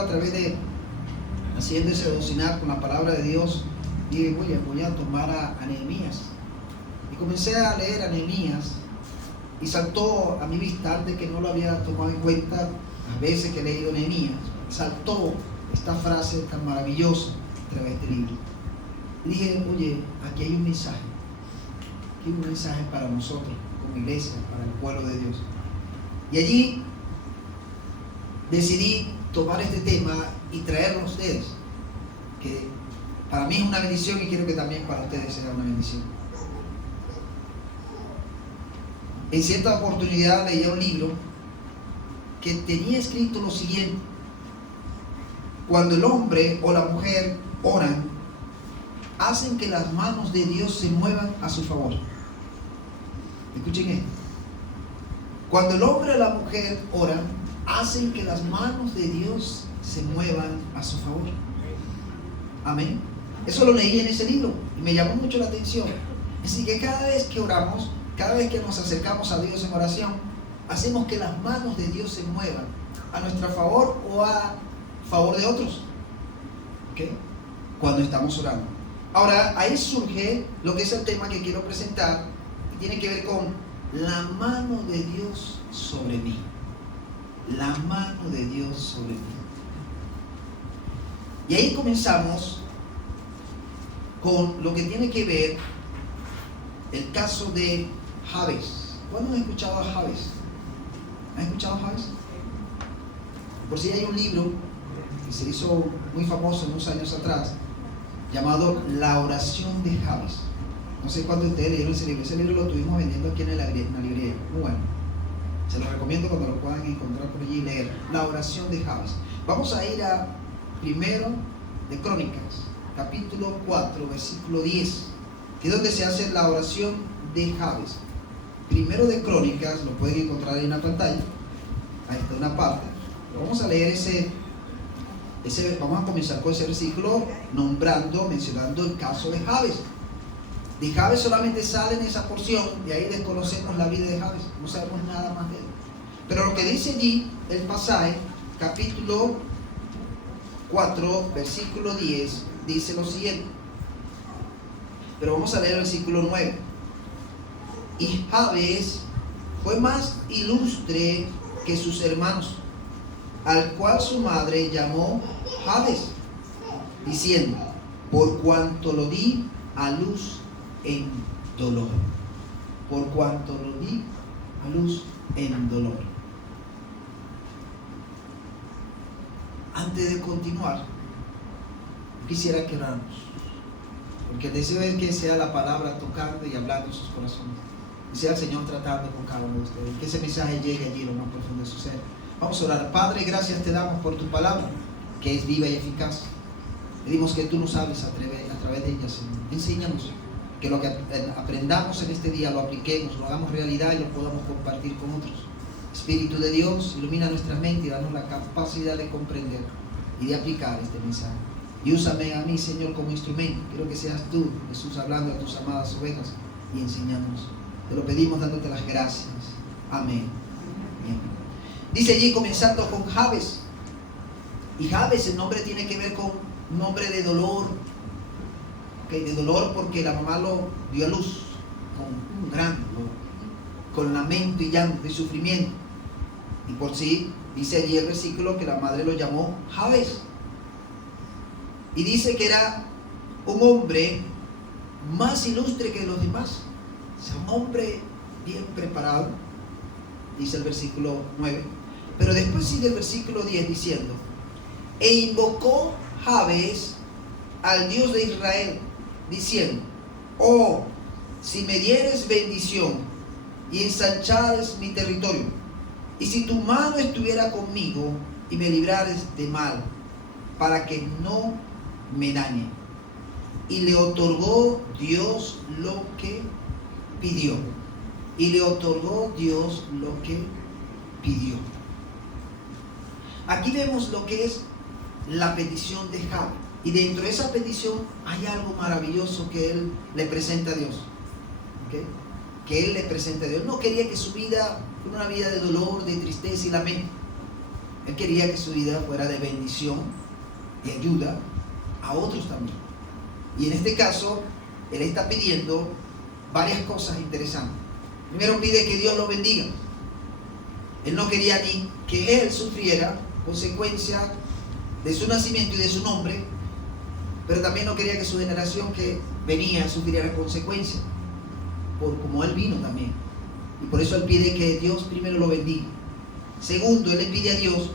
a través de haciendo ese devocional con la palabra de Dios, dije, voy a tomar a Nehemías. Y comencé a leer a Nehemías y saltó a mi vista, antes que no lo había tomado en cuenta, las veces que he leído Nehemías, saltó esta frase tan maravillosa a través de este libro. Y dije, oye, aquí hay un mensaje. Aquí hay un mensaje para nosotros, como iglesia, para el pueblo de Dios. Y allí decidí tomar este tema y traerlo a ustedes, que para mí es una bendición y quiero que también para ustedes sea una bendición. En cierta oportunidad leía un libro que tenía escrito lo siguiente: cuando el hombre o la mujer oran, hacen que las manos de Dios se muevan a su favor. Escuchen esto. Cuando el hombre o la mujer oran, hacen que las manos de Dios se muevan a su favor. Amén. Eso lo leí en ese libro y me llamó mucho la atención. Así que cada vez que oramos, cada vez que nos acercamos a Dios en oración, hacemos que las manos de Dios se muevan a nuestro favor o a favor de otros. ¿Okay? Cuando estamos orando. Ahora, ahí surge lo que es el tema que quiero presentar, y tiene que ver con la mano de Dios sobre mí. La mano de Dios sobre mí. Y ahí comenzamos con lo que tiene que ver el caso de Jabes. ¿Cuándo han escuchado a Jabes? ¿Han escuchado a Jabes? Por si hay un libro que se hizo muy famoso unos años atrás, llamado La oración de Jabes. No sé cuántos de ustedes leyeron ese libro. Ese libro lo estuvimos vendiendo aquí en la librería. Muy bueno. Se los recomiendo cuando lo puedan encontrar por allí y leer. La oración de Jabes. Vamos a ir a Primero de Crónicas, capítulo 4, versículo 10, que es donde se hace la oración de Jabes. Primero de Crónicas, lo pueden encontrar ahí en la pantalla. Ahí está una parte. Pero vamos a leer vamos a comenzar con ese versículo mencionando el caso de Jabes. De Jabes solamente sale en esa porción, de ahí desconocemos la vida de Jabes, no sabemos nada más de él. Pero lo que dice allí el pasaje, capítulo 4, versículo 10, dice lo siguiente. Pero vamos a leer el versículo 9. Y Jabes fue más ilustre que sus hermanos, al cual su madre llamó Jabes, diciendo, por cuanto lo di a luz en dolor. Por cuanto lo di a luz en dolor. Antes de continuar, quisiera que oráramos, porque el deseo es que sea la palabra tocando y hablando en sus corazones, y sea el Señor tratando con cada uno de ustedes, que ese mensaje llegue allí lo más profundo de su ser. Vamos a orar. Padre, gracias te damos por tu palabra, que es viva y eficaz. Pedimos que tú nos hables a través de ella, Señor. Enséñanos, que lo que aprendamos en este día lo apliquemos, lo hagamos realidad y lo podamos compartir con otros. Espíritu de Dios, ilumina nuestra mente y danos la capacidad de comprender y de aplicar este mensaje. Y úsame a mí, Señor, como instrumento. Quiero que seas tú, Jesús, hablando a tus amadas ovejas y enseñándonos. Te lo pedimos dándote las gracias. Amén. Bien. Dice allí, comenzando con Jabes. Y Jabes, el nombre tiene que ver con un nombre de dolor. Okay, de dolor porque la mamá lo dio a luz con un gran dolor, con lamento y llanto y sufrimiento. Y por sí, dice allí el versículo que la madre lo llamó Jabes. Y dice que era un hombre más ilustre que los demás. O sea, un hombre bien preparado, dice el versículo 9. Pero después sigue el versículo 10 diciendo, e invocó Jabes al Dios de Israel, diciendo, oh, si me dieres bendición y ensanchares mi territorio, y si tu mano estuviera conmigo y me librares de mal, para que no me dañe. Y le otorgó Dios lo que pidió. Y le otorgó Dios lo que pidió. Aquí vemos lo que es la petición de Jabes. Y dentro de esa petición hay algo maravilloso que él le presenta a Dios. ¿Okay? Que él le presenta a Dios. No quería que su vida fuera una vida de dolor, de tristeza y lamento. Él quería que su vida fuera de bendición y ayuda a otros también. Y en este caso, él está pidiendo varias cosas interesantes. Primero pide que Dios lo bendiga. Él no quería ni que él sufriera consecuencia de su nacimiento y de su nombre, pero también no quería que su generación que venía sufriera consecuencias, por como él vino también. Y por eso él pide que Dios primero lo bendiga. Segundo, él le pide a Dios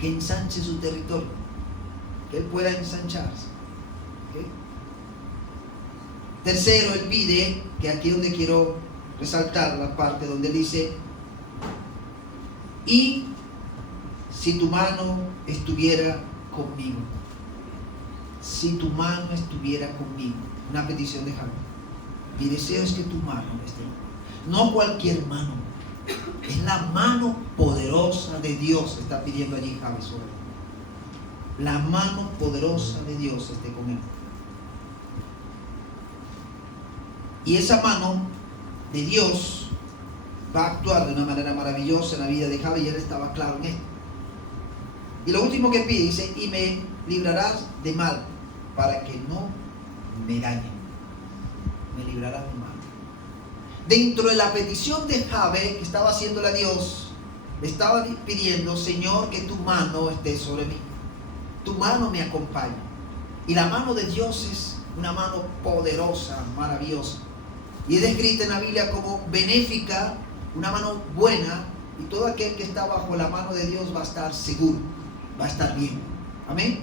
que ensanche su territorio, que él pueda ensancharse. ¿Okay? Tercero, él pide, que aquí es donde quiero resaltar la parte donde dice: y si tu mano estuviera conmigo. Si tu mano estuviera conmigo. Una petición de Jacob. Mi deseo es que tu mano esté. No cualquier mano. Es la mano poderosa de Dios, está pidiendo allí Javes sobre él. La mano poderosa de Dios esté con él. Y esa mano de Dios va a actuar de una manera maravillosa en la vida de Javes, y él estaba claro en esto. Y lo último que pide, dice: y me librarás de mal, para que no me dañen. Me librarás de mal. Dentro de la petición de Javes, que estaba haciéndole a Dios, le estaba pidiendo: Señor, que tu mano esté sobre mí. Tu mano me acompaña. Y la mano de Dios es una mano poderosa, maravillosa. Y es descrita en la Biblia como benéfica, una mano buena, y todo aquel que está bajo la mano de Dios va a estar seguro, va a estar bien. Amén.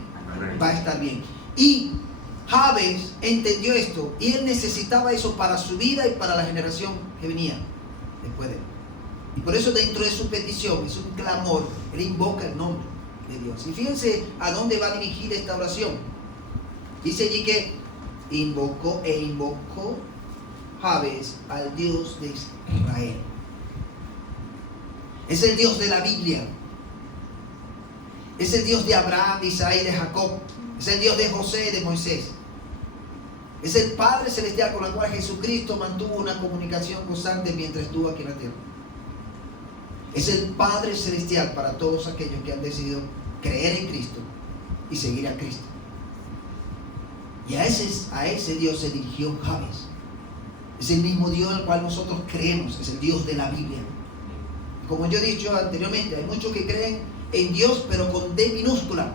Va a estar bien. Y Javes entendió esto, y él necesitaba eso para su vida y para la generación que venía después de él. Y por eso dentro de su petición, es un clamor, él invoca el nombre de Dios. Y fíjense a dónde va dirigida esta oración. Dice allí que invocó Javes al Dios de Israel. Es el Dios de la Biblia. Es el Dios de Abraham, de Isaac y de Jacob. Es el Dios de José y de Moisés. Es el Padre Celestial con el cual Jesucristo mantuvo una comunicación constante mientras estuvo aquí en la tierra. Es el Padre Celestial para todos aquellos que han decidido creer en Cristo y seguir a Cristo. Y a ese Dios se dirigió Javes. Es el mismo Dios al cual nosotros creemos. Es el Dios de la Biblia. Como yo he dicho anteriormente, hay muchos que creen en Dios pero con D minúscula,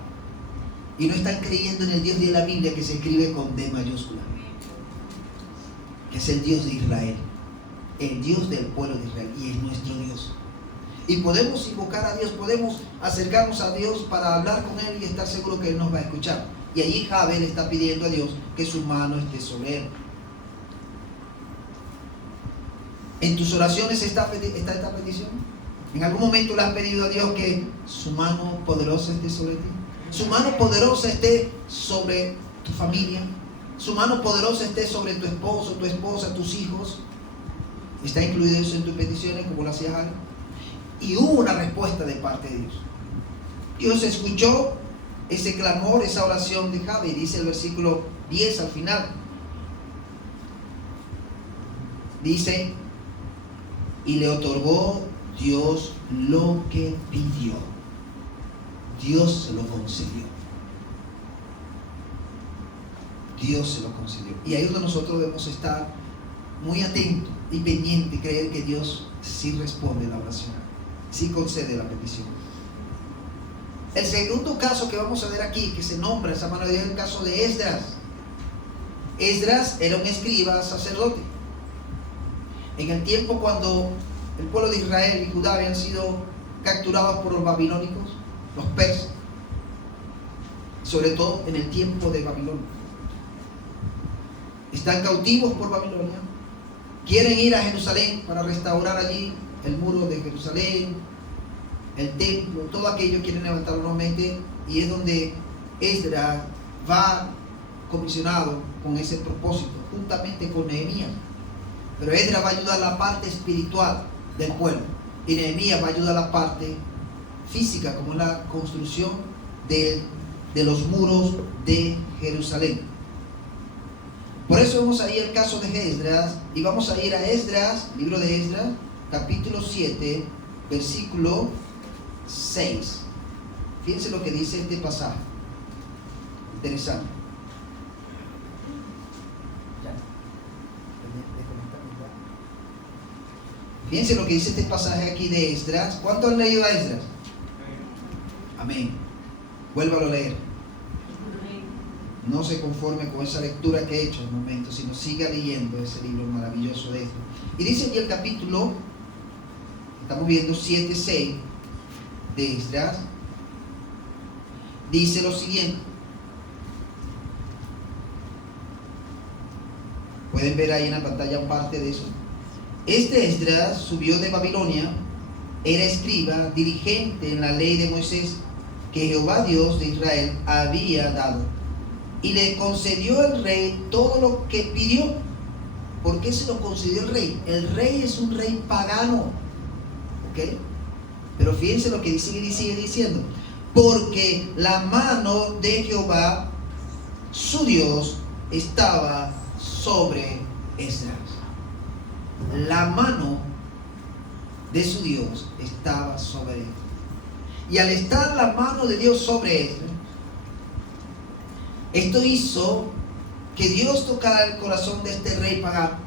y no están creyendo en el Dios de la Biblia, que se escribe con D mayúscula, que es el Dios de Israel, el Dios del pueblo de Israel, y es nuestro Dios. Y podemos invocar a Dios, podemos acercarnos a Dios para hablar con Él y estar seguro que Él nos va a escuchar. Y allí Javes le está pidiendo a Dios que su mano esté sobre él. ¿En tus oraciones está esta petición? ¿En algún momento le has pedido a Dios que su mano poderosa esté sobre ti? Su mano poderosa esté sobre tu familia. Su mano poderosa esté sobre tu esposo, tu esposa, tus hijos. ¿Está incluido eso en tus peticiones, como lo hacía Javes? Y hubo una respuesta de parte de Dios. Dios escuchó ese clamor, esa oración de Javes. Dice el versículo 10 al final. Dice: y le otorgó Dios lo que pidió. Dios se lo concedió. Dios se lo concedió. Y ahí es donde nosotros debemos estar muy atentos y pendientes, creer que Dios sí responde la oración, sí concede la petición. El segundo caso que vamos a ver aquí, que se nombra esa mano de Dios, es el caso de Esdras. Esdras era un escriba sacerdote. En el tiempo cuando el pueblo de Israel y Judá habían sido capturados por los babilónicos, los persas, sobre todo en el tiempo de Babilonia. Están cautivos por Babilonia, quieren ir a Jerusalén para restaurar allí el muro de Jerusalén, el templo, todo aquello quieren levantarlo nuevamente, y es donde Esdras va comisionado con ese propósito, juntamente con Nehemías. Pero Esdras va a ayudar la parte espiritual del pueblo, y Nehemías va a ayudar la parte física, como la construcción de los muros de Jerusalén. Por eso vamos a ir al caso de Esdras, y vamos a ir a Esdras, libro de Esdras, capítulo 7, versículo 6. Fíjense lo que dice este pasaje. Interesante. Fíjense lo que dice este pasaje aquí de Esdras. ¿Cuánto han leído a Esdras? Amén. Vuélvalo a leer. No se conforme con esa lectura que he hecho en un momento, sino siga leyendo ese libro maravilloso de Esdras. Y dice aquí el capítulo, estamos viendo 7-6 de Esdras. Dice lo siguiente. Pueden ver ahí en la pantalla parte de eso. Este Esdras subió de Babilonia, era escriba, dirigente en la ley de Moisés, que Jehová Dios de Israel había dado. Y le concedió el rey todo lo que pidió. ¿Por qué se lo concedió el rey? El rey es un rey pagano. ¿Ok? Pero fíjense lo que sigue diciendo. Porque la mano de Jehová, su Dios, estaba sobre Esdras. La mano de su Dios estaba sobre él. Y al estar la mano de Dios sobre él, esto hizo que Dios tocara el corazón de este rey pagano,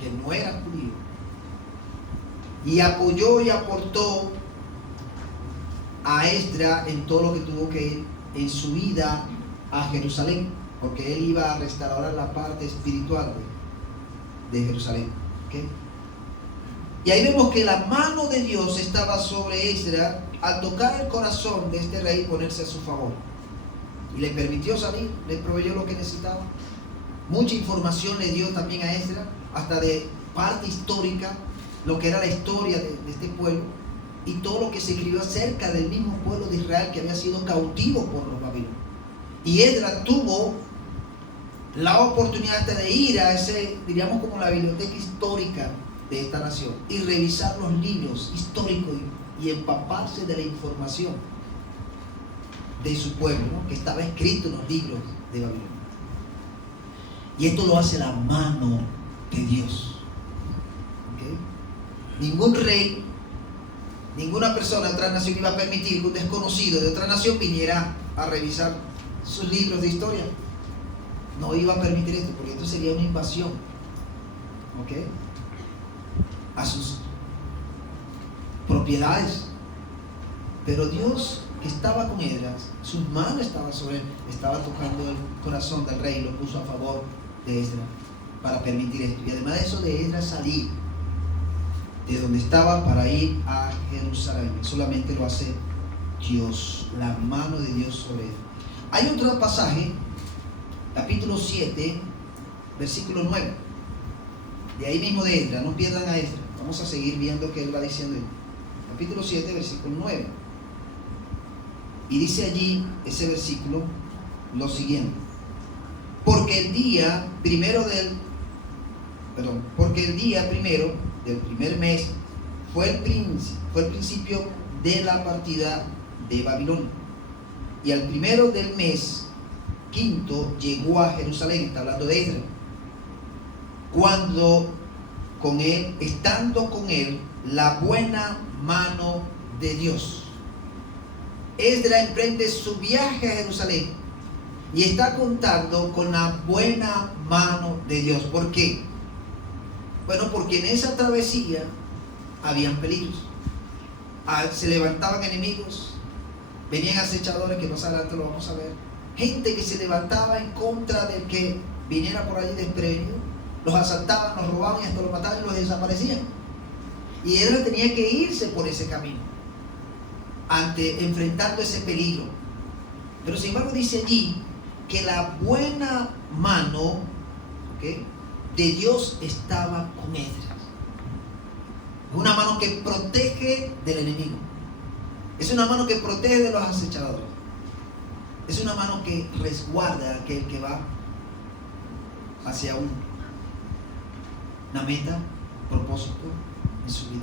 que no era judío, y apoyó y aportó a Esdras en todo lo que tuvo que ir en su vida a Jerusalén, porque él iba a restaurar la parte espiritual de Jerusalén. ¿Okay? Y ahí vemos que la mano de Dios estaba sobre Esdras al tocar el corazón de este rey y ponerse a su favor. Y le permitió salir, le proveyó lo que necesitaba. Mucha información le dio también a Esdras, hasta de parte histórica, lo que era la historia de este pueblo y todo lo que se escribió acerca del mismo pueblo de Israel que había sido cautivo por los babilonios. Y Esdras tuvo la oportunidad hasta de ir a ese, diríamos como la biblioteca histórica de esta nación y revisar los libros históricos y empaparse de la información de su pueblo, ¿no? Que estaba escrito en los libros de Babilonia. Y esto lo hace la mano de Dios. ¿Okay? Ningún rey, ninguna persona de otra nación iba a permitir que un desconocido de otra nación viniera a revisar sus libros de historia. No iba a permitir esto, porque esto sería una invasión, ¿ok?, a sus propiedades. Pero Dios, que estaba con Esdras, sus manos estaban sobre él, estaba tocando el corazón del rey y lo puso a favor de Esdras para permitir esto. Y además de eso, de Esdras salir de donde estaba para ir a Jerusalén. Solamente lo hace Dios, la mano de Dios sobre él. Hay otro pasaje, capítulo 7, versículo 9. De ahí mismo de Esdras, no pierdan a Esdras. Vamos a seguir viendo qué él va diciendo ahí. Capítulo 7, versículo 9. Y dice allí ese versículo lo siguiente. Porque el día primero del primer mes fue el principio de la partida de Babilonia. Y al primero del mes quinto llegó a Jerusalén, está hablando de Esdras, estando con él la buena mano de Dios. Esdras emprende su viaje a Jerusalén y está contando con la buena mano de Dios. ¿Por qué? Bueno, porque en esa travesía habían peligros. Se levantaban enemigos, venían acechadores, que más adelante lo vamos a ver. Gente que se levantaba en contra del que viniera por allí desprevenido. Los asaltaban, los robaban y hasta los mataban y los desaparecían. Y Esdras tenía que irse por ese camino, enfrentando ese peligro. Pero sin embargo dice allí que la buena mano, ¿okay?, de Dios estaba con Esdras. Es una mano que protege del enemigo. Es una mano que protege de los acechadores. Es una mano que resguarda a aquel que va hacia una meta, propósito en su vida.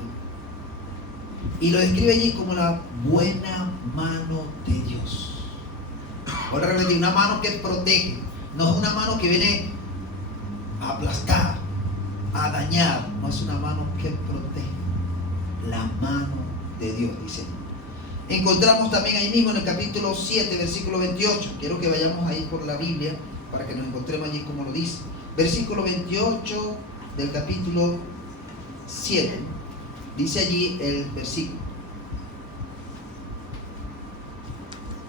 Y lo describe allí como la buena mano de Dios. Voy a repetir, una mano que protege. No es una mano que viene a aplastar, a dañar. No es una mano que protege. La mano de Dios, dice. Encontramos también ahí mismo en el capítulo 7, versículo 28. Quiero que vayamos ahí por la Biblia para que nos encontremos allí como lo dice. Versículo 28 del capítulo 7. Dice allí el versículo: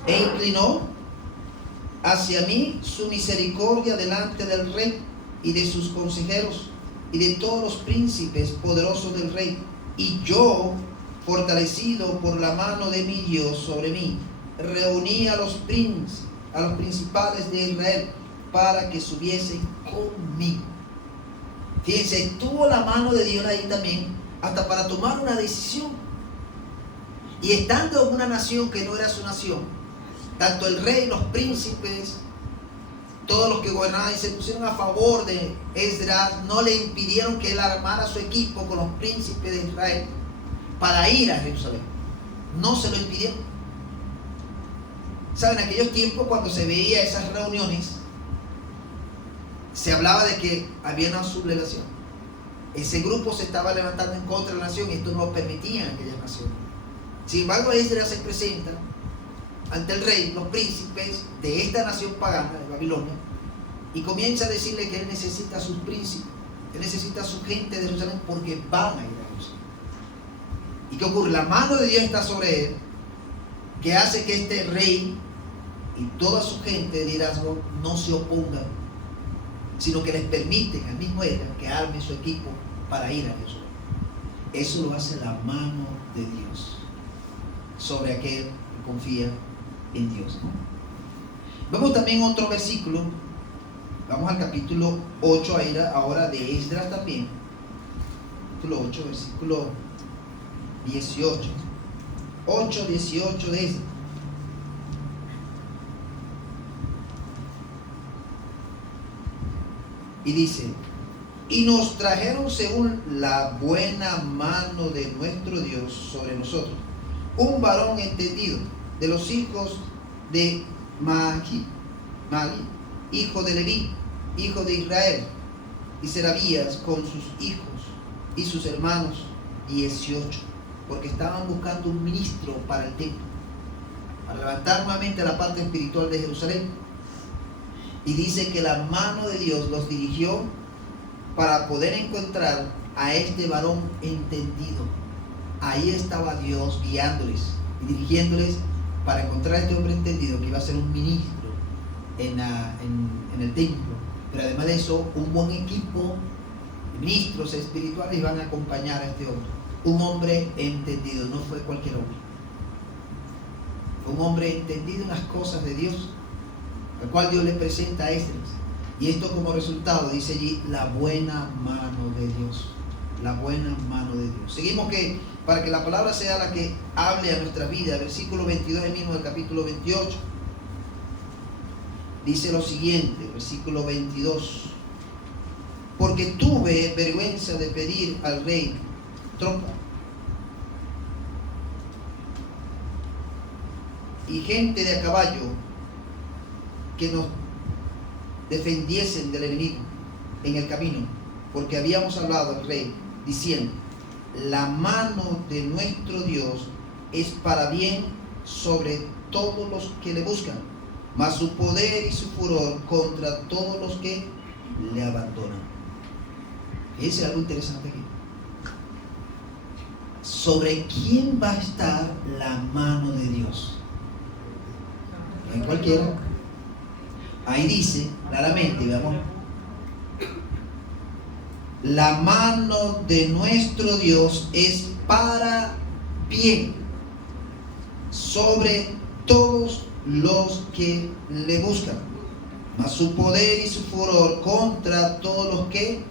e inclinó hacia mí su misericordia delante del rey y de sus consejeros y de todos los príncipes poderosos del rey. Y yo, fortalecido por la mano de mi Dios sobre mí, reuní a los principales de Israel para que subiesen conmigo. Fíjense, estuvo la mano de Dios ahí también, hasta para tomar una decisión. Y estando en una nación que no era su nación, tanto el rey, los príncipes, todos los que gobernaban y se pusieron a favor de Esdras, no le impidieron que él armara su equipo con los príncipes de Israel para ir a Jerusalén. No se lo impidieron. ¿Saben? En aquellos tiempos, cuando se veía esas reuniones, se hablaba de que había una sublevación. Ese grupo se estaba levantando en contra de la nación y esto no lo permitía en aquella nación. Sin embargo, Esdras se presenta ante el rey, los príncipes de esta nación pagana de Babilonia, y comienza a decirle que él necesita a sus príncipes, él necesita a su gente de Jerusalén porque van a ir a Jerusalén. ¿Y qué ocurre? La mano de Dios está sobre él, que hace que este rey y toda su gente de liderazgo no se opongan, sino que les permiten al mismo Esdras que arme su equipo para ir a Jerusalén. Eso lo hace la mano de Dios sobre aquel que confía en Dios, ¿no? Vemos también otro versículo. Vamos al capítulo 8 ahora de Esdras también. Capítulo 8, versículo 18. 8, 18 de Esdras. Y dice: y nos trajeron según la buena mano de nuestro Dios sobre nosotros un varón entendido de los hijos de Magi, hijo de Leví, hijo de Israel, y Serabías con sus hijos y sus hermanos 18, porque estaban buscando un ministro para el templo, para levantar nuevamente la parte espiritual de Jerusalén. Y dice que la mano de Dios los dirigió para poder encontrar a este varón entendido. Ahí estaba Dios guiándoles y dirigiéndoles para encontrar a este hombre entendido que iba a ser un ministro en el templo. Pero además de eso, un buen equipo de ministros espirituales iban a acompañar a este hombre. Un hombre entendido, no fue cualquier hombre. Fue un hombre entendido en las cosas de Dios, al cual Dios le presenta a Esdras. Y esto como resultado, dice allí, la buena mano de Dios. La buena mano de Dios. Seguimos que para que la palabra sea la que hable a nuestra vida. Versículo 22 mismo del capítulo 28. Dice lo siguiente, versículo 22. Porque tuve vergüenza de pedir al rey tropa y gente de a caballo que nos defendiesen del enemigo en el camino, porque habíamos hablado al rey diciendo: la mano de nuestro Dios es para bien sobre todos los que le buscan, mas su poder y su furor contra todos los que le abandonan. Ese es algo interesante aquí. ¿Sobre quién va a estar la mano de Dios? En cualquiera. Ahí dice claramente, veamos: la mano de nuestro Dios es para bien sobre todos los que le buscan, mas su poder y su furor contra todos los que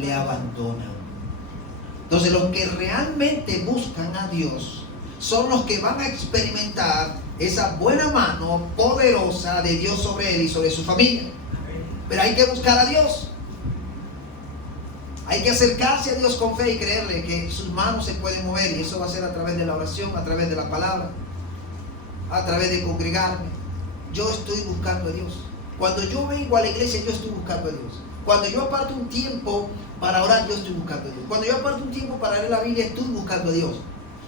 le abandonan. Entonces, los que realmente buscan a Dios son los que van a experimentar esa buena mano poderosa de Dios sobre él y sobre su familia. Pero hay que buscar a Dios. Hay que acercarse a Dios con fe y creerle que sus manos se pueden mover, y eso va a ser a través de la oración, a través de la palabra, a través de congregarme. Yo estoy buscando a Dios. Cuando yo vengo a la iglesia, yo estoy buscando a Dios. Cuando yo aparto un tiempo para orar, yo estoy buscando a Dios. Cuando yo aparto un tiempo para leer la Biblia, estoy buscando a Dios.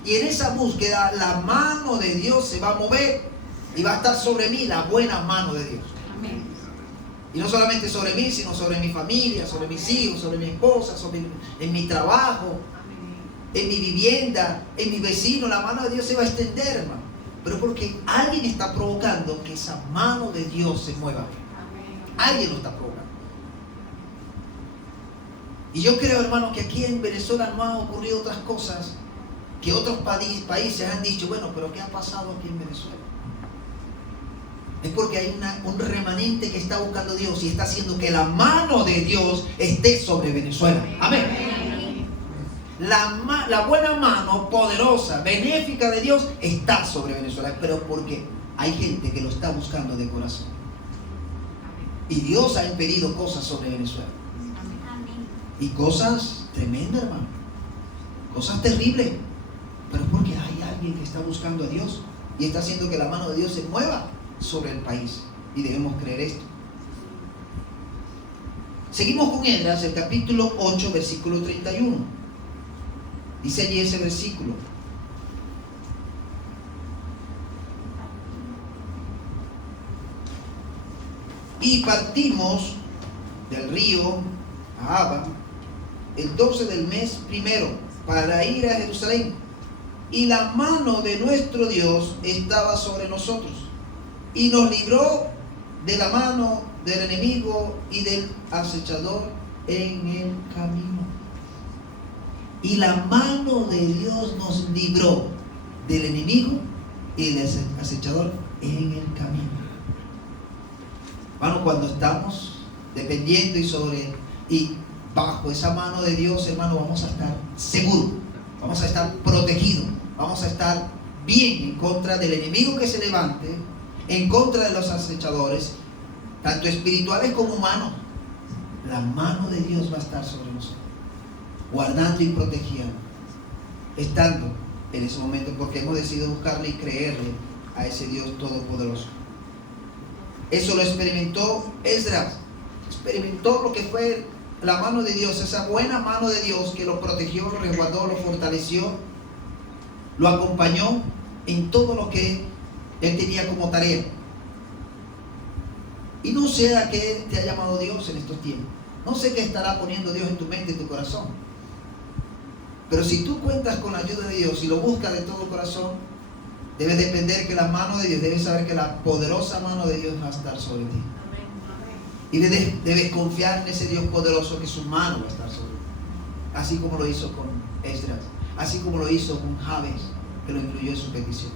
Y en esa búsqueda la mano de Dios se va a mover y va a estar sobre mí la buena mano de Dios. Amén. Y no solamente sobre mí, sino sobre mi familia, sobre mis hijos, sobre mi esposa, en mi trabajo, en mi vivienda, en mi vecino. La mano de Dios se va a extender, hermano. Pero porque alguien está provocando que esa mano de Dios se mueva. Alguien lo está provocando. Y yo creo, hermano, que aquí en Venezuela no han ocurrido otras cosas que otros países han dicho, bueno, pero ¿qué ha pasado aquí en Venezuela? Es porque hay un remanente que está buscando a Dios y está haciendo que la mano de Dios esté sobre Venezuela. Amén. La buena mano poderosa, benéfica de Dios está sobre Venezuela, pero porque hay gente que lo está buscando de corazón. Y Dios ha impedido cosas sobre Venezuela. Y cosas tremendas, hermano. Cosas terribles. Pero es porque hay alguien que está buscando a Dios y está haciendo que la mano de Dios se mueva sobre el país. Y debemos creer esto. Seguimos con Esdras, el capítulo 8, versículo 31. Dice allí ese versículo: y partimos del río Ahava el 12 del mes primero para ir a Jerusalén, y la mano de nuestro Dios estaba sobre nosotros y nos libró de la mano del enemigo y del acechador en el camino. Y la mano de Dios nos libró del enemigo y del acechador en el camino. Hermano, cuando estamos dependiendo y bajo esa mano de Dios, hermano, vamos a estar seguros, vamos a estar protegidos, vamos a estar bien en contra del enemigo que se levante, en contra de los acechadores, tanto espirituales como humanos. La mano de Dios va a estar sobre nosotros, guardando y protegiendo, estando en ese momento, porque hemos decidido buscarle y creerle a ese Dios todopoderoso. Eso lo experimentó Esdras, experimentó lo que fue la mano de Dios, esa buena mano de Dios que lo protegió, lo resguardó, lo fortaleció, lo acompañó en todo lo que él tenía como tarea. Y no sé a qué te ha llamado Dios en estos tiempos. No sé qué estará poniendo Dios en tu mente, en tu corazón. Pero si tú cuentas con la ayuda de Dios y lo buscas de todo corazón, debes depender que la mano de Dios, debes saber que la poderosa mano de Dios va a estar sobre ti. Y debes confiar en ese Dios poderoso, que su mano va a estar sobre ti. Así como lo hizo con Esdras, así como lo hizo con Jabes, que lo incluyó en su petición.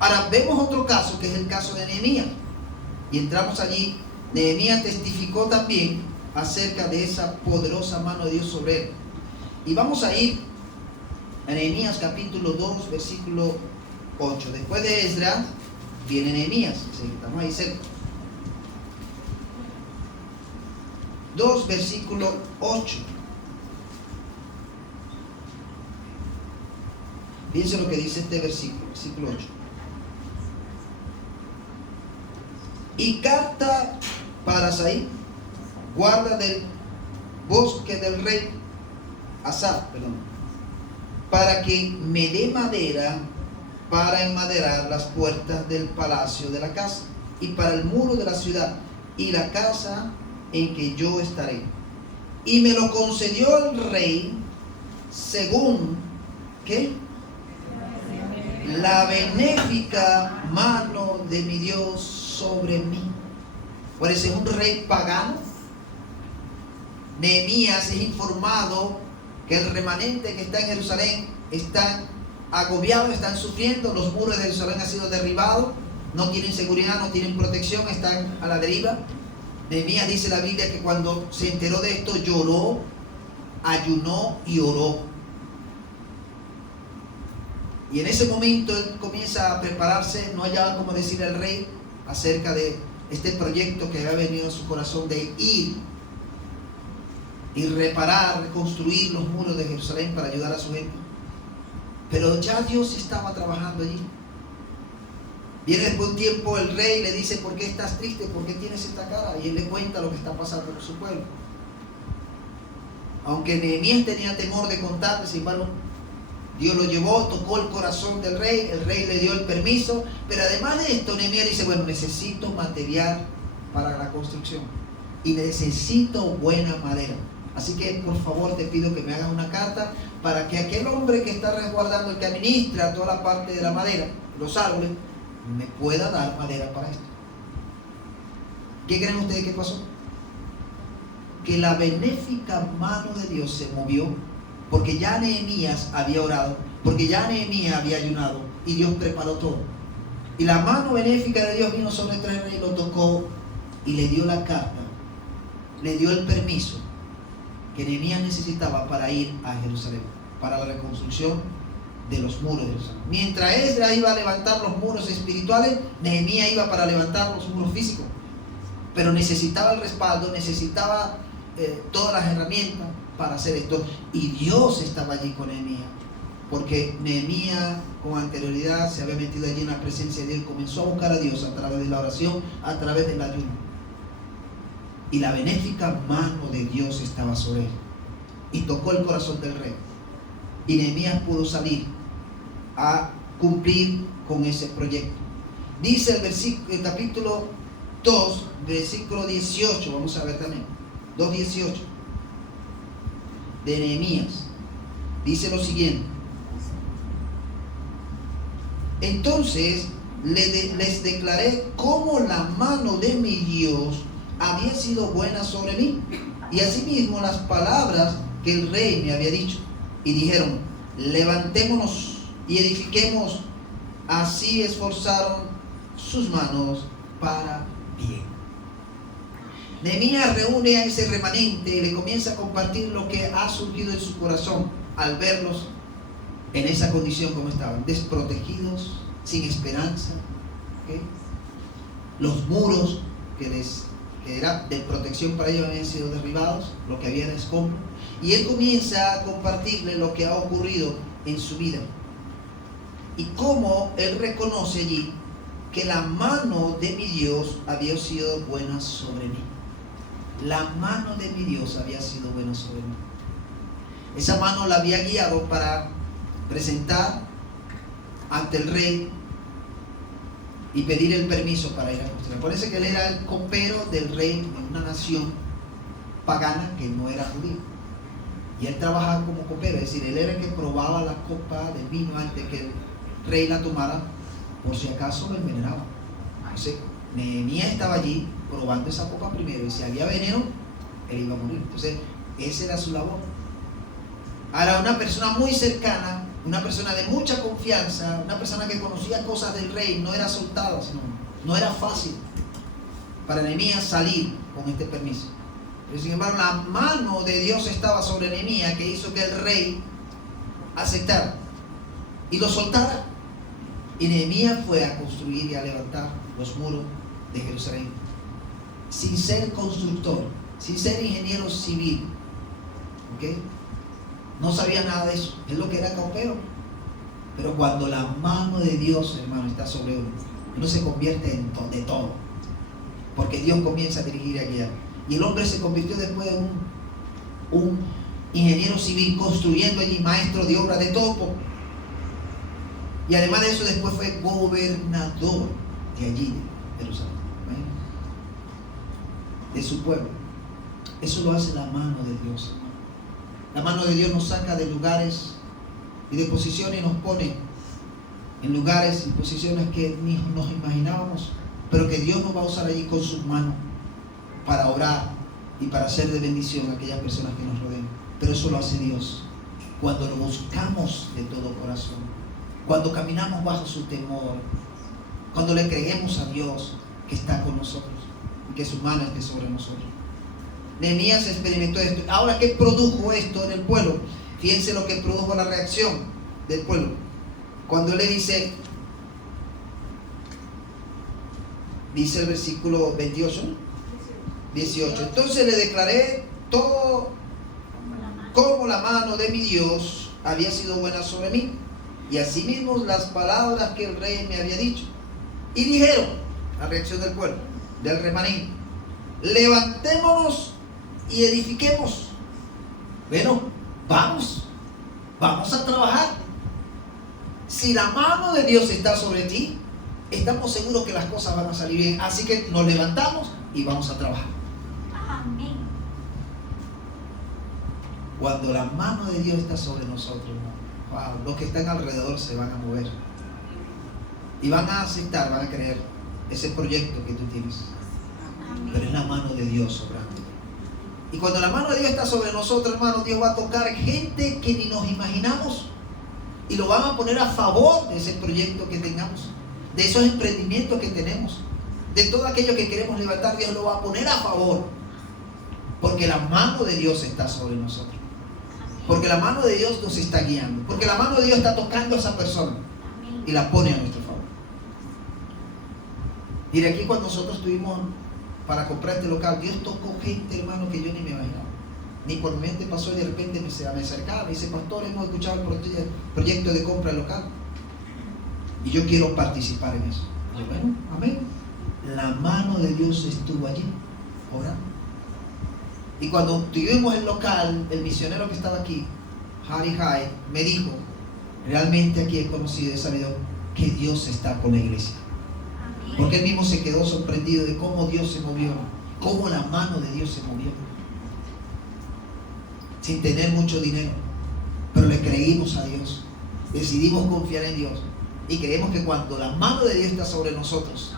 Ahora vemos otro caso, que es el caso de Nehemías. Y entramos allí. Nehemías testificó también acerca de esa poderosa mano de Dios sobre él. Y vamos a ir a Nehemías capítulo 2, versículo 8. Después de Esdras viene Nehemías. Estamos ahí cerca. 2, versículo 8. Fíjense lo que dice este versículo 8. Y carta para Saí, guarda del bosque del rey Asaf, para que me dé madera para enmaderar las puertas del palacio de la casa y para el muro de la ciudad y la casa en que yo estaré. Y me lo concedió el rey según ¿qué? La benéfica mano de mi Dios sobre mí. Por eso es un rey pagano. Nehemías es informado que el remanente que está en Jerusalén están agobiados, están sufriendo. Los muros de Jerusalén han sido derribados, no tienen seguridad, no tienen protección, están a la deriva. Nehemías, dice la Biblia, que cuando se enteró de esto lloró, ayunó y oró. Y en ese momento él comienza a prepararse. No hallaba cómo decirle al rey acerca de este proyecto que había venido a su corazón de ir y reparar, reconstruir los muros de Jerusalén para ayudar a su gente. Pero ya Dios estaba trabajando allí. Viene después de un tiempo el rey, le dice: ¿por qué estás triste? ¿Por qué tienes esta cara? Y él le cuenta lo que está pasando con su pueblo. Aunque Nehemías tenía temor de contarle, sin embargo, Dios lo llevó, tocó el corazón del rey, el rey le dio el permiso, pero además de esto, Nehemías dice, bueno, necesito material para la construcción y necesito buena madera. Así que por favor te pido que me hagas una carta para que aquel hombre que está resguardando, el que administra toda la parte de la madera, los árboles, me pueda dar madera para esto. ¿Qué creen ustedes que pasó? Que la benéfica mano de Dios se movió, porque ya Nehemías había orado, porque ya Nehemías había ayunado y Dios preparó todo. Y la mano benéfica de Dios vino sobre el rey, lo tocó y le dio la carta, le dio el permiso que Nehemías necesitaba para ir a Jerusalén, para la reconstrucción de los muros de Jerusalén. Mientras Esdras iba a levantar los muros espirituales, Nehemías iba para levantar los muros físicos. Pero necesitaba el respaldo, necesitaba todas las herramientas para hacer esto. Y Dios estaba allí con Nehemías, porque Nehemías con anterioridad se había metido allí en la presencia de Dios y comenzó a buscar a Dios a través de la oración, a través del ayuno. Y la benéfica mano de Dios estaba sobre él y tocó el corazón del rey. Y Nehemías pudo salir a cumplir con ese proyecto. Dice el capítulo 2, versículo 18, vamos a ver también, 2:18 de Nehemías. Dice lo siguiente: entonces les declaré cómo la mano de mi Dios había sido buena sobre mí, y asimismo las palabras que el rey me había dicho. Y dijeron: levantémonos y edifiquemos. Así esforzaron sus manos para bien. Nehemías reúne a ese remanente y le comienza a compartir lo que ha surgido en su corazón al verlos en esa condición como estaban, desprotegidos, sin esperanza, ¿okay? Los muros que era de protección para ellos habían sido derribados, lo que había de escombro, y él comienza a compartirle lo que ha ocurrido en su vida y cómo él reconoce allí que la mano de mi Dios había sido buena sobre mí. La mano de mi Dios había sido buena sobre mí. Esa mano la había guiado para presentar ante el rey y pedir el permiso para ir a construir. Parece que él era el copero del rey en una nación pagana que no era judía. Y él trabajaba como copero, es decir, él era el que probaba la copa del vino antes que el rey la tomara, por si acaso lo envenenaba. Entonces, Nehemías estaba allí probando esa copa primero, y si había veneno, él iba a morir. Entonces, esa era su labor. Ahora, una persona muy cercana, una persona de mucha confianza, una persona que conocía cosas del rey, no era soltada, sino no era fácil para Nehemías salir con este permiso. Pero sin embargo, la mano de Dios estaba sobre Nehemías, que hizo que el rey aceptara y lo soltara. Y Nehemías fue a construir y a levantar los muros de Jerusalén, sin ser constructor, sin ser ingeniero civil, ¿okay? No sabía nada de eso, es lo que era copero. Pero cuando la mano de Dios, hermano, está sobre uno se convierte en de todo, porque Dios comienza a dirigir y a guiar. Y el hombre se convirtió después en un ingeniero civil, construyendo allí, maestro de obra, de todo. Y además de eso, después fue gobernador de allí, de Jerusalén, de su pueblo. Eso lo hace la mano de Dios, hermano. La mano de Dios nos saca de lugares y de posiciones y nos pone en lugares y posiciones que ni nos imaginábamos, pero que Dios nos va a usar allí con sus manos para orar y para hacer de bendición a aquellas personas que nos rodean. Pero eso lo hace Dios cuando lo buscamos de todo corazón, cuando caminamos bajo su temor, cuando le creemos a Dios que está con nosotros y que su mano esté sobre nosotros. Nehemías experimentó esto. Ahora, ¿qué produjo esto en el pueblo? Fíjense lo que produjo la reacción del pueblo. Cuando le dice el versículo 28, 18. Entonces le declaré todo como la mano de mi Dios había sido buena sobre mí, y asimismo las palabras que el rey me había dicho. Y dijeron, la reacción del pueblo, del remanente: levantémonos y edifiquemos. Bueno, vamos a trabajar. Si la mano de Dios está sobre ti, estamos seguros que las cosas van a salir bien. Así que nos levantamos y vamos a trabajar. Amén. Cuando la mano de Dios está sobre nosotros, wow, los que están alrededor se van a mover. Y van a aceptar, van a creer ese proyecto que tú tienes. Amén. Pero es la mano de Dios sobrando. Y cuando la mano de Dios está sobre nosotros, hermanos, Dios va a tocar gente que ni nos imaginamos. Y lo van a poner a favor de ese proyecto que tengamos, de esos emprendimientos que tenemos, de todo aquello que queremos levantar. Dios lo va a poner a favor, porque la mano de Dios está sobre nosotros, porque la mano de Dios nos está guiando, porque la mano de Dios está tocando a esa persona y la pone a nuestro favor. Y de aquí, cuando nosotros estuvimos para comprar este local, Dios tocó gente, hermano, que yo ni me imaginaba. Ni por mi mente pasó, y de repente me acercaba, me dice: pastor, hemos escuchado el proyecto de compra local y yo quiero participar en eso. Y bueno, amén. La mano de Dios estuvo allí, orando. Y cuando tuvimos el local, el misionero que estaba aquí, Harry Hyde, me dijo: realmente aquí he conocido, he sabido que Dios está con la iglesia. Porque él mismo se quedó sorprendido de cómo Dios se movió, cómo la mano de Dios se movió. Sin tener mucho dinero, pero le creímos a Dios, decidimos confiar en Dios y creemos que cuando la mano de Dios está sobre nosotros,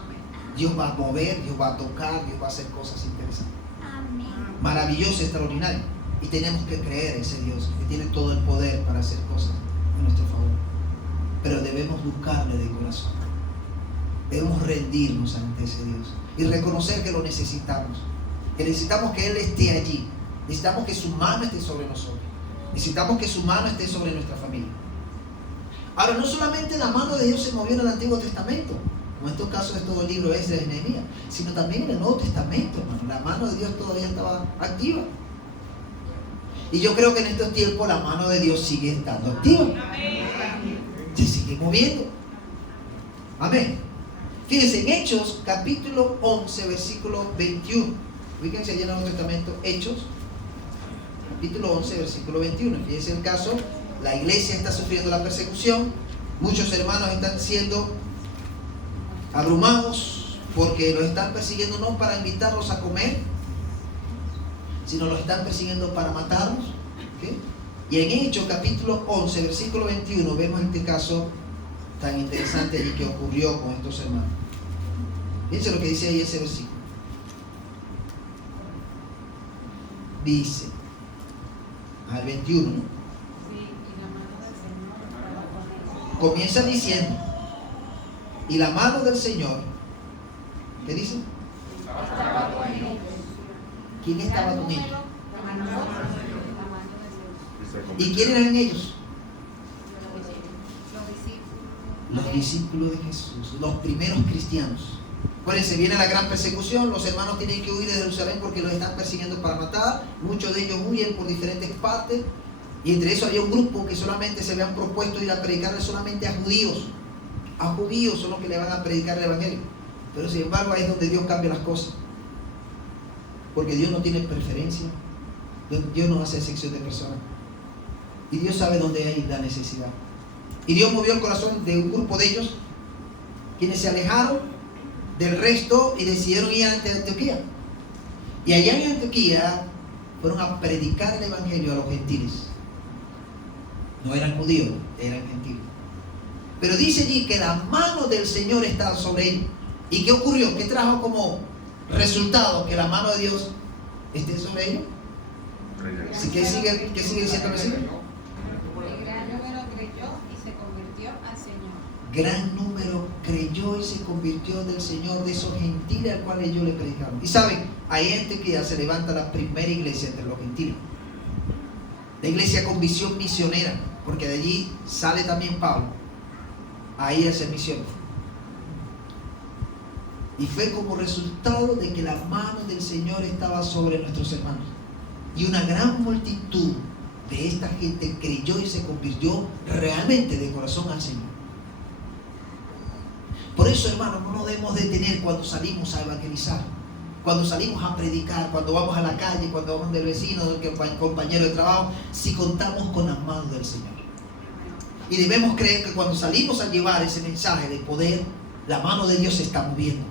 Dios va a mover, Dios va a tocar, Dios va a hacer cosas interesantes. Amén. Maravilloso, extraordinario. Y tenemos que creer en ese Dios que tiene todo el poder para hacer cosas a nuestro favor. Pero debemos buscarle de corazón. Debemos rendirnos ante ese Dios y reconocer que lo necesitamos, que necesitamos que Él esté allí. Necesitamos que su mano esté sobre nosotros. Necesitamos que su mano esté sobre nuestra familia. Ahora, no solamente la mano de Dios se movió en el Antiguo Testamento, como en estos casos es todo el libro de Esdras y Nehemías, sino también en el Nuevo Testamento, hermano. La mano de Dios todavía estaba activa. Y yo creo que en estos tiempos la mano de Dios sigue estando activa. Se sigue moviendo. Amén. Fíjense, en Hechos, capítulo 11, versículo 21. Fíjense allá en el Nuevo Testamento, Hechos, capítulo 11, versículo 21. Fíjense el caso, la iglesia está sufriendo la persecución, muchos hermanos están siendo abrumados porque los están persiguiendo no para invitarlos a comer, sino los están persiguiendo para matarlos. ¿Okay? Y en Hechos, capítulo 11, versículo 21, vemos este caso tan interesante allí que ocurrió con estos hermanos. Fíjense lo que dice ahí ese versículo. Dice al 21, ¿no? Comienza diciendo: y la mano del Señor, ¿qué dice? ¿Quién estaba con ellos? ¿Y quién eran ellos? Los discípulos de Jesús, los primeros cristianos. Acuérdense, viene la gran persecución, los hermanos tienen que huir de Jerusalén porque los están persiguiendo para matar. Muchos de ellos huyen por diferentes partes, y entre eso había un grupo que solamente se habían propuesto ir a predicarle solamente a judíos. A judíos son los que le van a predicar el evangelio. Pero sin embargo, ahí es donde Dios cambia las cosas, porque Dios no tiene preferencia, Dios no hace excepción de personas, y Dios sabe dónde hay la necesidad. Y Dios movió el corazón de un grupo de ellos, quienes se alejaron del resto y decidieron ir a Antioquía. Y allá en Antioquía fueron a predicar el evangelio a los gentiles. No eran judíos, eran gentiles. Pero dice allí que la mano del Señor estaba sobre ellos. ¿Y qué ocurrió? ¿Qué trajo como resultado que la mano de Dios esté sobre ellos? ¿Qué sigue diciendo el versículo? Gran número creyó y se convirtió del Señor, de esos gentiles al cual ellos le predicaron. Y saben, ahí en Antioquía se levanta la primera iglesia entre los gentiles. La iglesia con visión misionera, porque de allí sale también Pablo a ir a hacer misión. Y fue como resultado de que la mano del Señor estaba sobre nuestros hermanos. Y una gran multitud de esta gente creyó y se convirtió realmente de corazón al Señor. Por eso, hermanos, no nos debemos detener cuando salimos a evangelizar, cuando salimos a predicar, cuando vamos a la calle, cuando vamos del vecino, del compañero de trabajo, si contamos con la mano del Señor. Y debemos creer que cuando salimos a llevar ese mensaje de poder, la mano de Dios se está moviendo.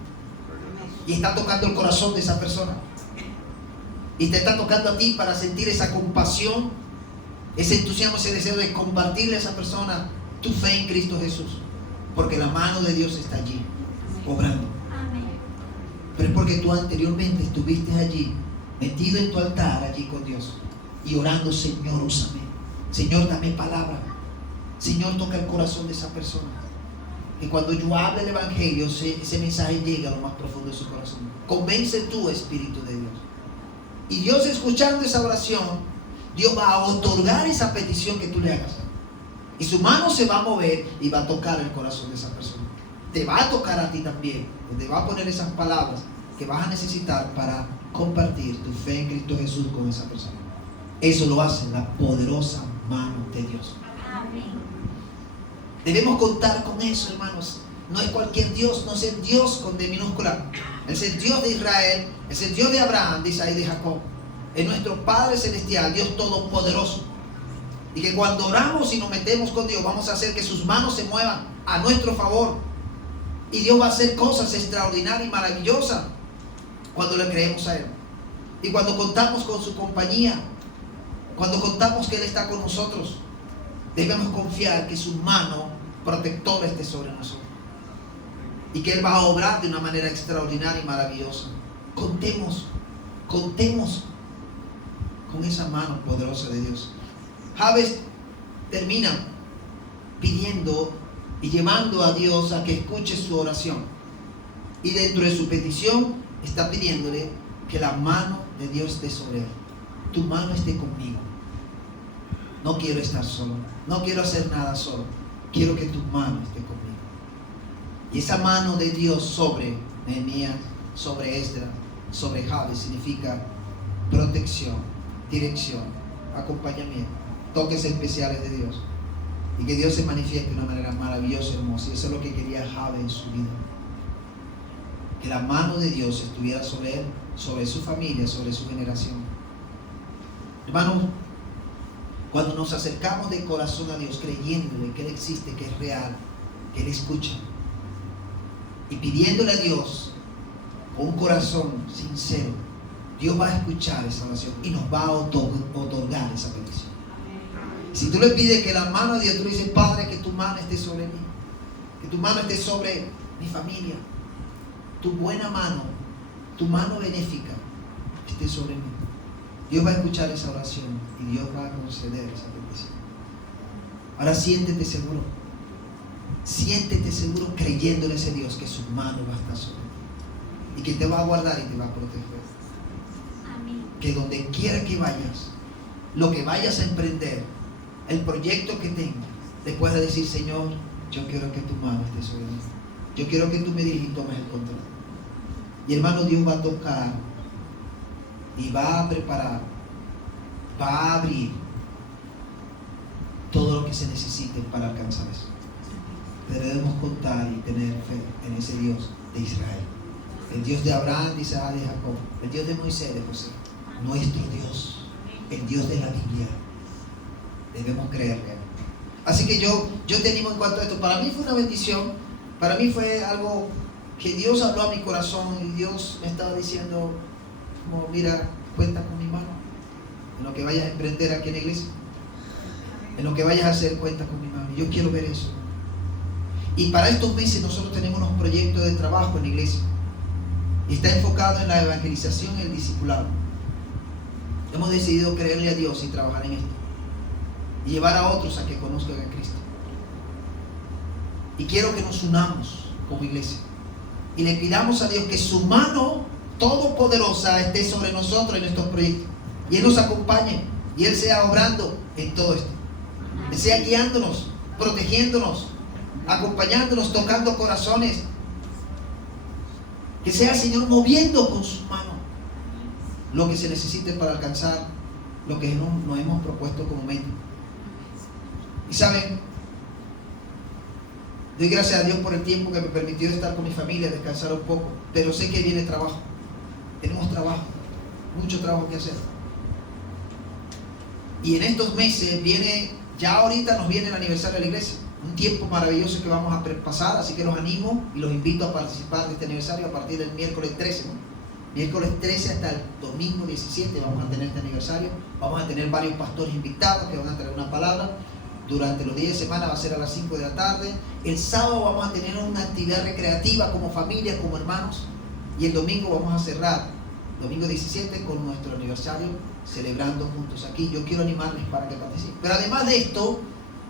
Y está tocando el corazón de esa persona. Y te está tocando a ti para sentir esa compasión, ese entusiasmo, ese deseo de compartirle a esa persona tu fe en Cristo Jesús. Porque la mano de Dios está allí, obrando. Pero es porque tú anteriormente estuviste allí, metido en tu altar, allí con Dios. Y orando, Señor, úsame. Señor, dame palabra. Señor, toca el corazón de esa persona. Que cuando yo hable el Evangelio, ese mensaje llegue a lo más profundo de su corazón. Convence tú, Espíritu de Dios. Y Dios, escuchando esa oración, Dios va a otorgar esa petición que tú le hagas. Y su mano se va a mover y va a tocar el corazón de esa persona. Te va a tocar a ti también. Te va a poner esas palabras que vas a necesitar para compartir tu fe en Cristo Jesús con esa persona. Eso lo hace la poderosa mano de Dios. Debemos contar con eso, hermanos. No es cualquier Dios, no es el Dios con D minúscula. Es el Dios de Israel, es el Dios de Abraham, de Isaac y de Jacob. Es nuestro Padre Celestial, Dios Todopoderoso. Y que cuando oramos y nos metemos con Dios, vamos a hacer que sus manos se muevan a nuestro favor. Y Dios va a hacer cosas extraordinarias y maravillosas cuando le creemos a Él. Y cuando contamos con su compañía, cuando contamos que Él está con nosotros, debemos confiar que su mano protectora esté sobre nosotros. Y que Él va a obrar de una manera extraordinaria y maravillosa. Contemos con esa mano poderosa de Dios. Jabes termina pidiendo y llevando a Dios a que escuche su oración. Y dentro de su petición está pidiéndole que la mano de Dios esté sobre él. Tu mano esté conmigo. No quiero estar solo. No quiero hacer nada solo. Quiero que tu mano esté conmigo. Y esa mano de Dios sobre Nehemías, sobre Esdras, sobre Jabes significa protección, dirección, acompañamiento, toques especiales de Dios. Y que Dios se manifieste de una manera maravillosa y hermosa. Y eso es lo que quería Jabes en su vida. Que la mano de Dios estuviera sobre él, sobre su familia, sobre su generación. Hermanos, cuando nos acercamos de corazón a Dios, creyéndole que Él existe, que es real, que Él escucha, y pidiéndole a Dios con un corazón sincero, Dios va a escuchar esa oración y nos va a otorgar esa petición. Si tú le pides que la mano de Dios, tú le dices: Padre, que tu mano esté sobre mí, que tu mano esté sobre mi familia, tu buena mano, tu mano benéfica esté sobre mí. Dios va a escuchar esa oración y Dios va a conceder esa petición. Ahora siéntete seguro creyéndole a ese Dios que su mano va a estar sobre ti y que te va a guardar y te va a proteger. Amén. Que donde quiera que vayas, lo que vayas a emprender, el proyecto que tengas, te puedas decir: Señor, yo quiero que tu mano esté sobre mí. Yo quiero que tú me dirijas y tomes el control. Y hermano, Dios va a tocar y va a preparar, va a abrir todo lo que se necesite para alcanzar eso. Pero debemos contar y tener fe en ese Dios de Israel, el Dios de Abraham, de Isaac y de Jacob, el Dios de Moisés, de José, nuestro Dios, el Dios de la Biblia. Debemos creerle. Así que yo te animo en cuanto a esto. Para mí fue una bendición, para mí fue algo que Dios habló a mi corazón y Dios me estaba diciendo, como: mira, cuenta con mi mano en lo que vayas a emprender aquí en la iglesia, en lo que vayas a hacer, cuenta con mi mano. Y yo quiero ver eso. Y para estos meses nosotros tenemos unos proyectos de trabajo en la iglesia y está enfocado en la evangelización y el discipulado. Hemos decidido creerle a Dios y trabajar en esto y llevar a otros a que conozcan a Cristo. Y quiero que nos unamos como iglesia y le pidamos a Dios que su mano todopoderosa esté sobre nosotros en estos proyectos y Él nos acompañe y Él sea obrando en todo esto. Él sea guiándonos, protegiéndonos, acompañándonos, tocando corazones. Que sea el Señor moviendo con su mano lo que se necesite para alcanzar lo que nos hemos propuesto como meta. Y saben, doy gracias a Dios por el tiempo que me permitió estar con mi familia, descansar un poco, pero sé que viene trabajo. Tenemos trabajo, mucho trabajo que hacer. Y en estos meses viene Ya ahorita nos viene el aniversario de la iglesia, un tiempo maravilloso que vamos a pasar, así que los animo y los invito a participar de este aniversario a partir del miércoles 13, ¿no? Miércoles 13 hasta el domingo 17 vamos a tener este aniversario. Vamos a tener varios pastores invitados que van a traer una palabra. Durante los días de semana va a ser a las 5 de la tarde. El sábado vamos a tener una actividad recreativa como familia, como hermanos. Y el domingo vamos a cerrar, domingo 17, con nuestro aniversario, celebrando juntos aquí. Yo quiero animarles para que participen. Pero además de esto,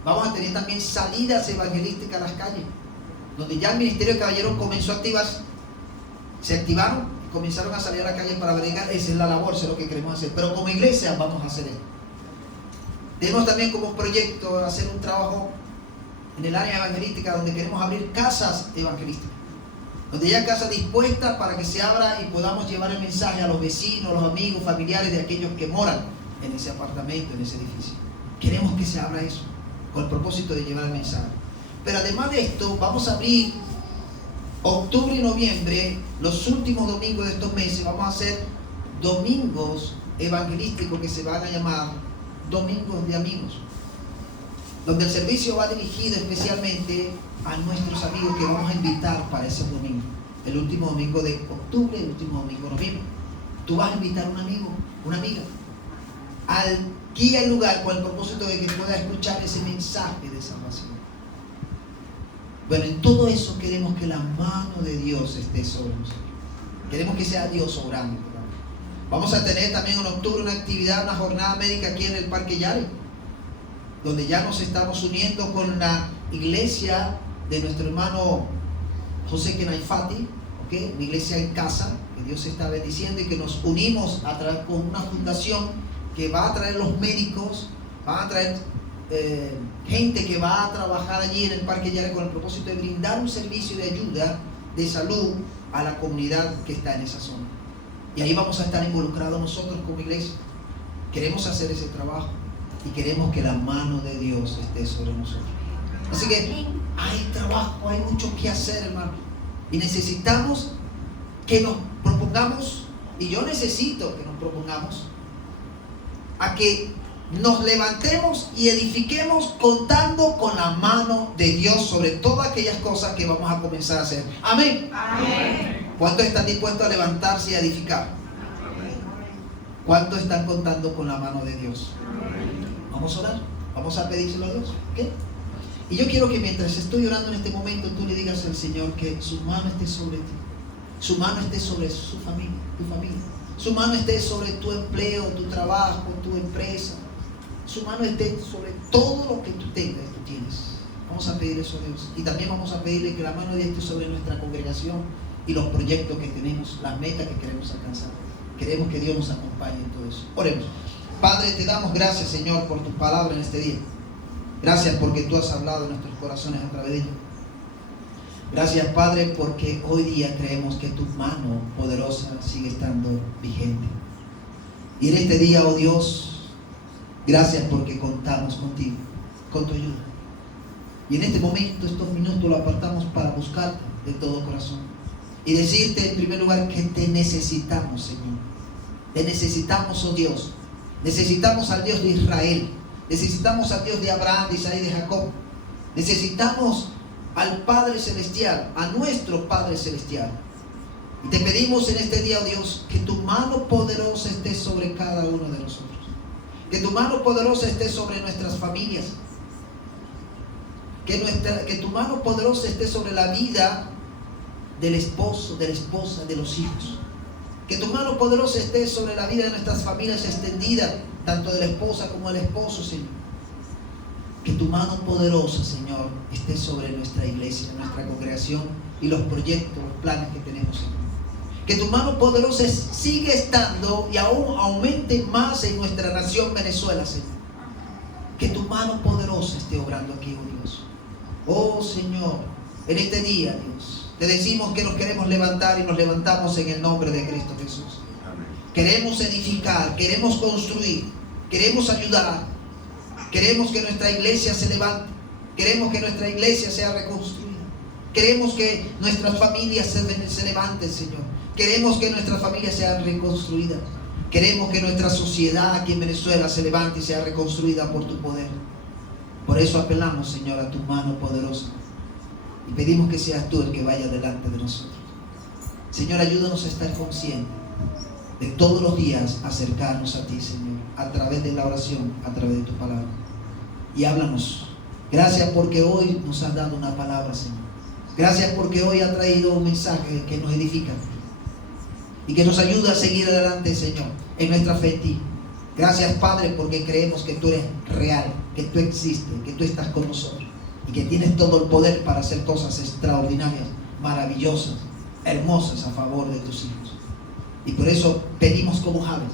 vamos a tener también salidas evangelísticas a las calles, donde ya el Ministerio de Caballeros comenzó a activarse. Se activaron y comenzaron a salir a la calle para predicar. Esa es la labor, eso es lo que queremos hacer. Pero como iglesia vamos a hacer esto. Tenemos también como proyecto hacer un trabajo en el área evangelística, donde queremos abrir casas evangelísticas, donde haya casas dispuestas para que se abra y podamos llevar el mensaje a los vecinos, los amigos, familiares de aquellos que moran en ese apartamento, en ese edificio. Queremos que se abra eso, con el propósito de llevar el mensaje. Pero además de esto, vamos a abrir octubre y noviembre, los últimos domingos de estos meses, vamos a hacer domingos evangelísticos que se van a llamar Domingos de Amigos, donde el servicio va dirigido especialmente a nuestros amigos que vamos a invitar para ese domingo, el último domingo de octubre, el último domingo de noviembre. Tú vas a invitar a un amigo, una amiga, aquí al lugar con el propósito de que pueda escuchar ese mensaje de salvación. Bueno, en todo eso queremos que la mano de Dios esté sobre nosotros. Queremos que sea Dios obrando. Vamos a tener también en octubre una actividad, una jornada médica aquí en el Parque Yare, donde ya nos estamos uniendo con la iglesia de nuestro hermano José Kenaifati, ¿okay? Una iglesia en casa, que Dios está bendiciendo, y que nos unimos con una fundación que va a traer los médicos, va a traer gente que va a trabajar allí en el Parque Yare con el propósito de brindar un servicio de ayuda, de salud a la comunidad que está en esa zona. Y ahí vamos a estar involucrados nosotros como iglesia. Queremos hacer ese trabajo y queremos que la mano de Dios esté sobre nosotros. Así que hay trabajo, hay mucho que hacer, hermano. Y necesitamos que nos propongamos, y yo necesito que nos propongamos, a que nos levantemos y edifiquemos contando con la mano de Dios sobre todas aquellas cosas que vamos a comenzar a hacer. Amén. Amén. ¿Cuántos están dispuestos a levantarse y a edificar? ¿Cuántos están contando con la mano de Dios? Vamos a orar, vamos a pedírselo a Dios, ¿ok? Y yo quiero que mientras estoy orando en este momento, tú le digas al Señor que su mano esté sobre ti, su mano esté sobre su familia, tu familia, su mano esté sobre tu empleo, tu trabajo, tu empresa, su mano esté sobre todo lo que tú tengas y tú tienes. Vamos a pedir eso a Dios. Y también vamos a pedirle que la mano de Dios esté sobre nuestra congregación y los proyectos que tenemos, las metas que queremos alcanzar. Queremos que Dios nos acompañe en todo eso. Oremos. Padre, te damos gracias, Señor, por tu palabra en este día. Gracias porque tú has hablado en nuestros corazones a través de ella. Gracias, Padre, porque hoy día creemos que tu mano poderosa sigue estando vigente. Y en este día, oh Dios, gracias porque contamos contigo, con tu ayuda. Y en este momento, estos minutos, lo apartamos para buscarte de todo corazón. Y decirte en primer lugar que te necesitamos, Señor. Te necesitamos, oh Dios. Necesitamos al Dios de Israel. Necesitamos al Dios de Abraham, de Isaac y de Jacob. Necesitamos al Padre Celestial, a nuestro Padre Celestial. Y te pedimos en este día, oh Dios, que tu mano poderosa esté sobre cada uno de nosotros. Que tu mano poderosa esté sobre nuestras familias. Que tu mano poderosa esté sobre la vida del esposo, de la esposa, de los hijos. Que tu mano poderosa esté sobre la vida de nuestras familias extendida, tanto de la esposa como del esposo, Señor. Que tu mano poderosa, Señor, esté sobre nuestra iglesia, nuestra congregación y los proyectos, los planes que tenemos, Señor. Que tu mano poderosa siga estando y aún aumente más en nuestra nación Venezuela, Señor. Que tu mano poderosa esté obrando aquí, oh Dios. Oh Señor, en este día, Dios, te decimos que nos queremos levantar y nos levantamos en el nombre de Cristo Jesús. Amén. Queremos edificar, queremos construir, queremos ayudar, queremos que nuestra iglesia se levante, queremos que nuestra iglesia sea reconstruida, queremos que nuestras familias se levanten, Señor, queremos que nuestras familias sean reconstruidas, queremos que nuestra sociedad aquí en Venezuela se levante y sea reconstruida por tu poder. Por eso apelamos, Señor, a tu mano poderosa. Y pedimos que seas tú el que vaya delante de nosotros. Señor, ayúdanos a estar conscientes de todos los días acercarnos a ti, Señor, a través de la oración, a través de tu palabra. Y háblanos. Gracias porque hoy nos has dado una palabra, Señor. Gracias porque hoy ha traído un mensaje que nos edifica y que nos ayuda a seguir adelante, Señor, en nuestra fe en ti. Gracias, Padre, porque creemos que tú eres real, que tú existes, que tú estás con nosotros y que tienes todo el poder para hacer cosas extraordinarias, maravillosas, hermosas a favor de tus hijos. Y por eso pedimos como Javes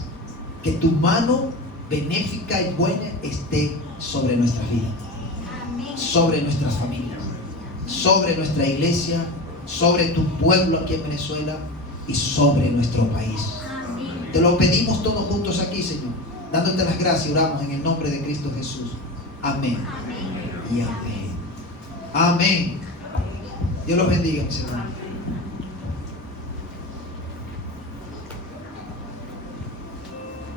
que tu mano benéfica y buena esté sobre nuestras vidas, sobre nuestras familias, sobre nuestra iglesia, sobre tu pueblo aquí en Venezuela y sobre nuestro país. Te lo pedimos todos juntos aquí, Señor, dándote las gracias. Oramos en el nombre de Cristo Jesús. Amén. Y amén. Amén. Dios los bendiga, mis hermanos.